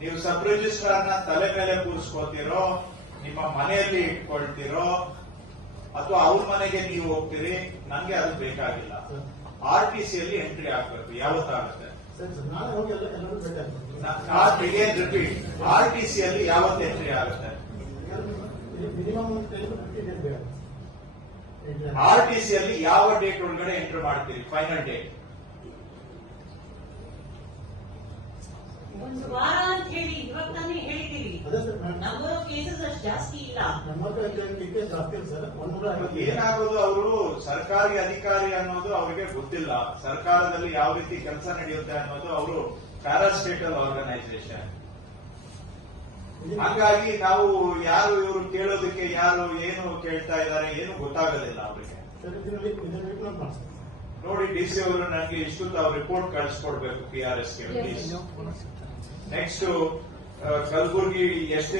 ನೀವು sub registrar ನ ತಲೆ ಮೇಲೆ ಕೂರಿಸ್ಕೋತಿರೋ, ನಿಮ್ಮ ಮನೆಯಲ್ಲಿ ಇಟ್ಕೊಳ್ತಿರೋ, ಅಥವಾ ಅವ್ರ ಮನೆಗೆ ನೀವು ಹೋಗ್ತೀರಿ, ನಂಗೆ ಅದು ಬೇಕಾಗಿಲ್ಲ. RTC ಅಲ್ಲಿ ಎಂಟ್ರಿ ಆಗ್ಬೇಕು. ಯಾವತ್ತಾಗುತ್ತೆ? ರಿಪೀಟ್, RTC ಅಲ್ಲಿ ಯಾವತ್ತು ಎಂಟ್ರಿ ಆಗುತ್ತೆ? RTC ಅಲ್ಲಿ ಯಾವ ಡೇಟ್ ಒಳಗಡೆ ಎಂಟ್ರಿ ಮಾಡ್ತೀರಿ? ಫೈನಲ್ ಡೇಟ್ ಒಂದು ವಾರ ಅಂತ ಹೇಳಿ ಇವಾಗ ತಾನೇ ಹೇಳಿದ್ದೀರಿ. ನಮ್ಮೂರ ಕೇಸಸ್ ಅಷ್ಟು ಜಾಸ್ತಿ ಇಲ್ಲ. ಏನಾಗೋದು, ಅವರು ಸರ್ಕಾರಿ ಅಧಿಕಾರಿ ಅನ್ನೋದು ಅವರಿಗೆ ಗೊತ್ತಿಲ್ಲ. ಸರ್ಕಾರದಲ್ಲಿ ಯಾವ ರೀತಿ ಕೆಲಸ ನಡೆಯುತ್ತೆ ಅನ್ನೋದು ಅವರು ಪ್ಯಾರಾಸ್ಟೇಟಲ್ ಆರ್ಗನೈಸೇಷನ್. ಹಾಗಾಗಿ ನಾವು ಯಾರು ಇವರು ಕೇಳೋದಕ್ಕೆ ಯಾರು ಏನು ಕೇಳ್ತಾ ಇದ್ದಾರೆ ಏನು ಗೊತ್ತಾಗೋದಿಲ್ಲ ಅವರಿಗೆ. ನೋಡಿ, DC ಅವರು ನನಗೆ ಇಷ್ಟು ತಾವು ರಿಪೋರ್ಟ್ ಕಳಿಸ್ಕೊಡ್ಬೇಕು PRS ಗೆ. ನೆಕ್ಸ್ಟ್ ಕಲಬುರಗಿ ಎಷ್ಟು